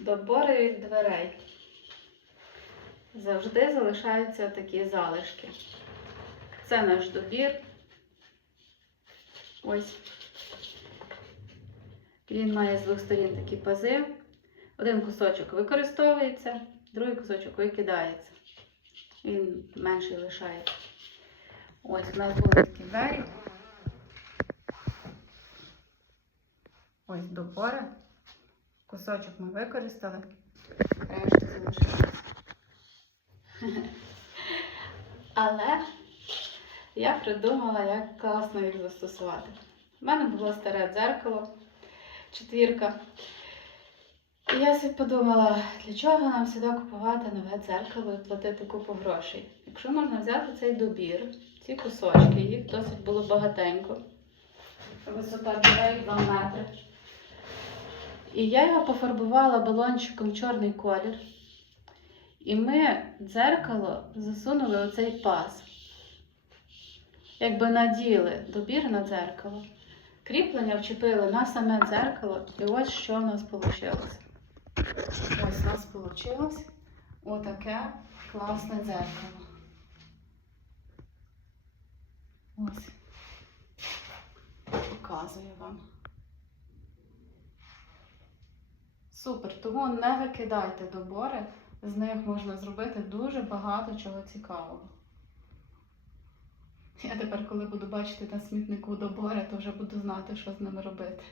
Добори від дверей. Завжди залишаються такі залишки. Це наш добір. Ось. Він має з двох сторін такі пази. Один кусочок використовується, другий кусочок викидається. Він менший лишається. Ось у нас були такі двері. Ось добори. Кусочок ми використали, решта залишилося. Але я придумала, як класно їх застосувати. У мене було старе дзеркало, четвірка. І я собі подумала, для чого нам сюди купувати нове дзеркало і платити купу грошей. Якщо можна взяти цей добір, ці кусочки, їх досить було багатенько. Висота дверей 2 метри. І я його пофарбувала балончиком чорний колір. І ми дзеркало засунули оцей паз. Якби наділи добір на дзеркало. Кріплення вчепили на саме дзеркало, і ось що в нас вийшло. Ось у нас вийшло отаке класне дзеркало. Ось. Показую вам. Супер, тому не викидайте добори, з них можна зробити дуже багато чого цікавого. Я тепер, коли буду бачити на смітнику добори, то вже буду знати, що з ними робити.